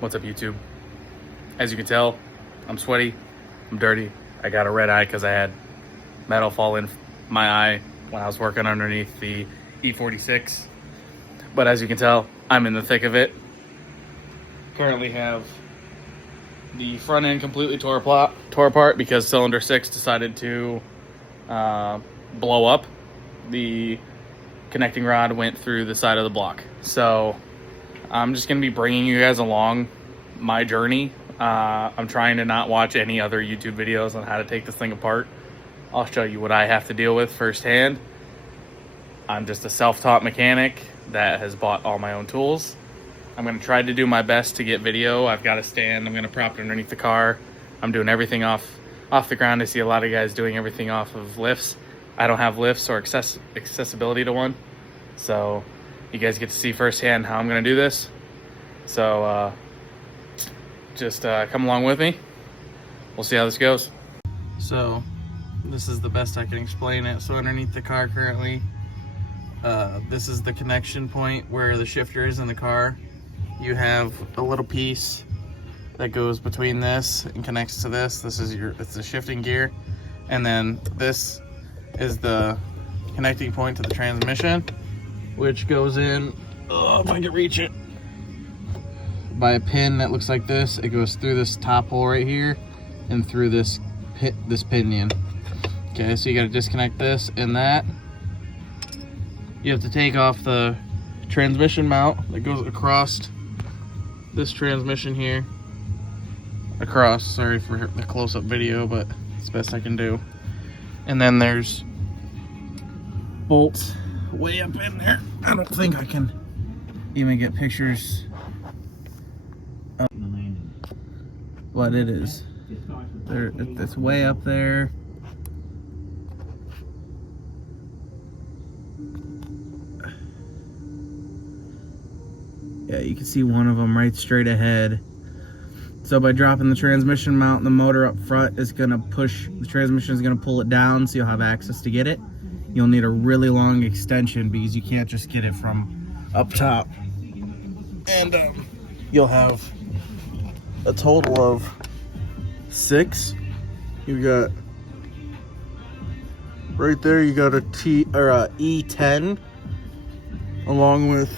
What's up, YouTube? As you can tell, I'm sweaty, I'm dirty. I got a red eye because I had metal fall in my eye when I was working underneath the E46. But as you can tell, I'm in the thick of it. Currently have the front end completely tore apart because cylinder 6 decided to blow up. The connecting rod went through the side of the block. So I'm just going to be bringing you guys along my journey. I'm trying to not watch any other YouTube videos on how to take this thing apart. I'll show you what I have to deal with firsthand. I'm just a self-taught mechanic that has bought all my own tools. I'm going to try to do my best to get video. I've got a stand. I'm going to prop it underneath the car. I'm doing everything off the ground. I see a lot of guys doing everything off of lifts. I don't have lifts or accessibility to one. So you guys get to see firsthand how I'm going to do this. So just come along with me. We'll see how this goes. So this is the best I can explain it. So underneath the car currently, this is the connection point where the shifter is in the car. You have a little piece that goes between this and connects to this. It's the shifting gear. And then this is the connecting point to the transmission, which goes in, if I can reach it, by a pin that looks like this. It goes through this top hole right here and through this pinion. Okay, so you got to disconnect this and that. You have to take off the transmission mount that goes across this transmission here. Across, sorry for the close-up video, but it's the best I can do. And then there's bolts way up in there. I don't think I can even get pictures of what it is. It's way up there. Yeah, you can see one of them right straight ahead. So by dropping the transmission mount, the motor up front is going to push, the transmission is going to pull it down so you'll have access to get it. You'll need a really long extension because you can't just get it from up top. And you'll have a total of 6. You got, right there you got a E10 along with,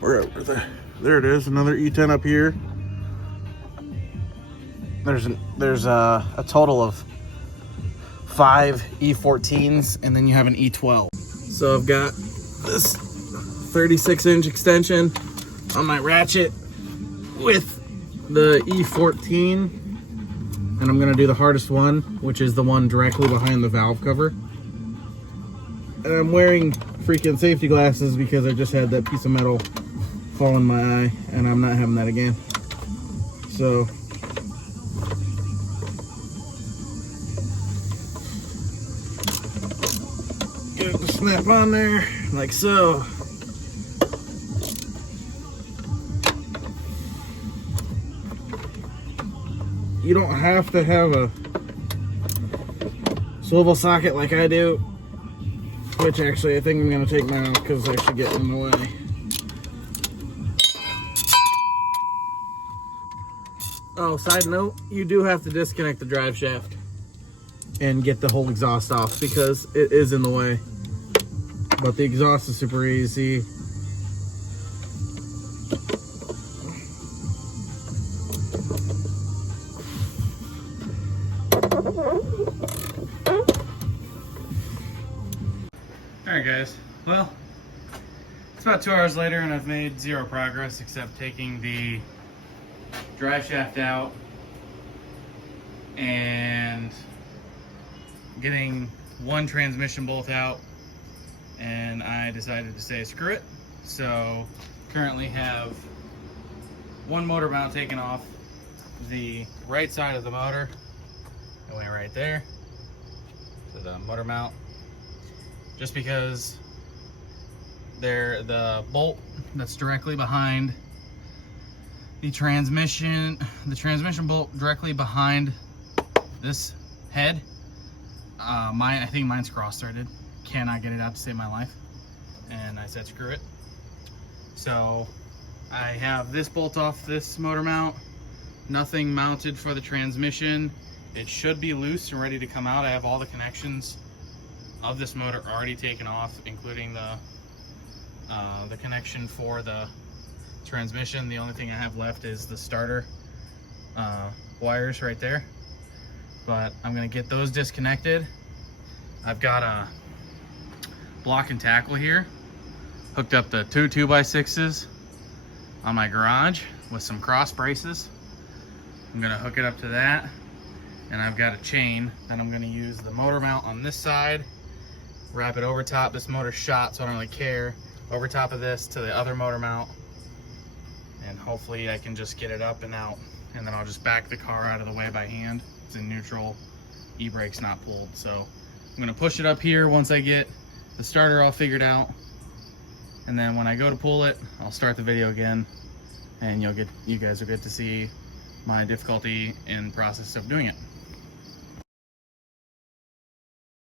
there it is, another E10 up here. There's a total of 5 E14s, and then you have an E12. So I've got this 36-inch extension on my ratchet with the E14, and I'm gonna do the hardest one, which is the one directly behind the valve cover. And I'm wearing freaking safety glasses because I just had that piece of metal fall in my eye, and I'm not having that again. So get it to snap on there like so. You don't have to have a swivel socket like I do, which actually I think I'm going to take now because I should get in the way. Oh, side note, you do have to disconnect the drive shaft and get the whole exhaust off because it is in the way. But the exhaust is super easy. Alright guys, well, it's about 2 hours later and I've made 0 progress except taking the drive shaft out and getting one transmission bolt out, and I decided to say screw it. So currently have one motor mount taken off the right side of the motor. It went right there to the motor mount, just because the bolt that's directly behind the transmission bolt directly behind this head, I think mine's cross-threaded. Cannot get it out to save my life, and I said screw it. So I have this bolt off this motor mount, nothing mounted for the transmission. It should be loose and ready to come out. I have all the connections of this motor already taken off, including the connection for the transmission. The only thing I have left is the starter wires right there, but I'm gonna get those disconnected. I've got a block and tackle here, hooked up the two 2x6s on my garage with some cross braces. I'm gonna hook it up to that, and I've got a chain that I'm gonna use the motor mount on this side, wrap it over top. This motor's shot, so I don't really care. Over top of this to the other motor mount, and hopefully I can just get it up and out, and then I'll just back the car out of the way by hand. It's in neutral, e-brake's not pulled. So I'm gonna push it up here once I get the starter all figured out, and then when I go to pull it, I'll start the video again, and you guys will get to see my difficulty in process of doing it.